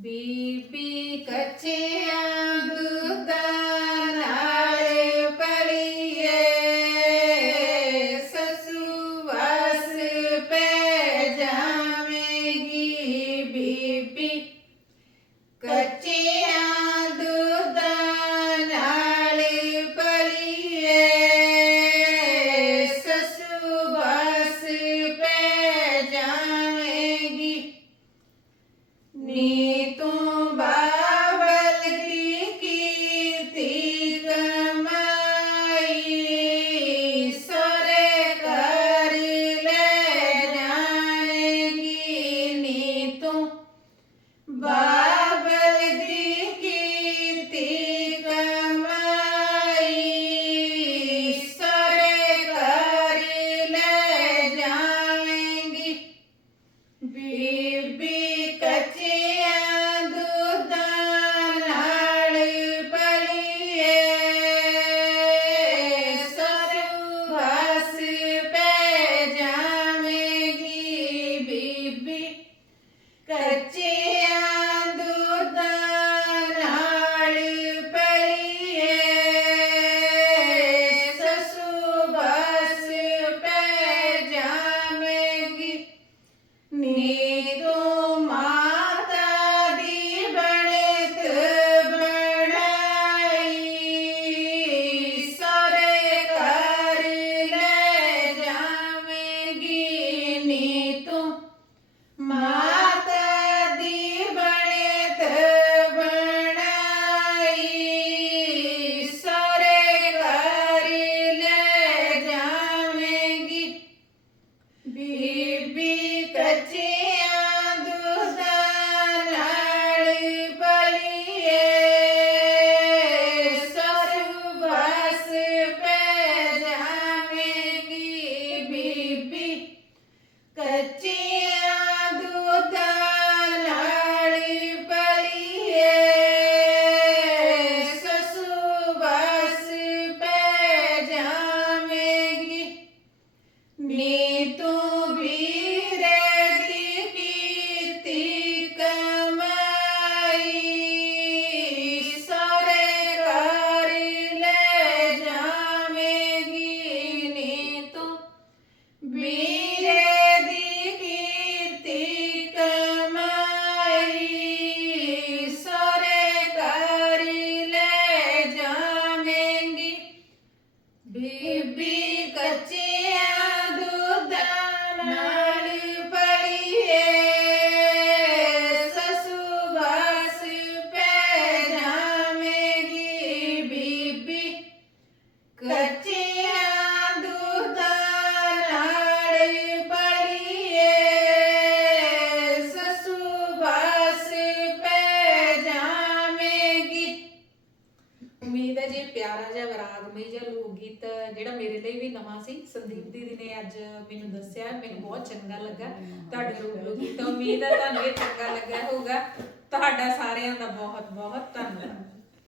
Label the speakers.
Speaker 1: बीबी कचे कच्चे ਪਿਆਰਾ ਜਿਹਾ ਰਾਗਮਈ ਜਿਹਾ ਲੋਕ ਗੀਤ ਜਿਹੜਾ ਮੇਰੇ ਲਈ ਵੀ ਨਵਾਂ ਸੀ, ਸੰਦੀਪ ਦੀਦੀ ਨੇ ਅੱਜ ਮੈਨੂੰ ਦੱਸਿਆ, ਮੈਨੂੰ ਬਹੁਤ ਚੰਗਾ ਲੱਗਾ। ਤੁਹਾਡੇ ਲੋਕ ਗੀਤ ਉਮੀਦ ਹੈ ਤੁਹਾਨੂੰ ਇਹ ਚੰਗਾ ਲੱਗਾ ਹੋਊਗਾ। ਤੁਹਾਡਾ ਸਾਰਿਆਂ ਦਾ ਬਹੁਤ ਬਹੁਤ ਧੰਨਵਾਦ।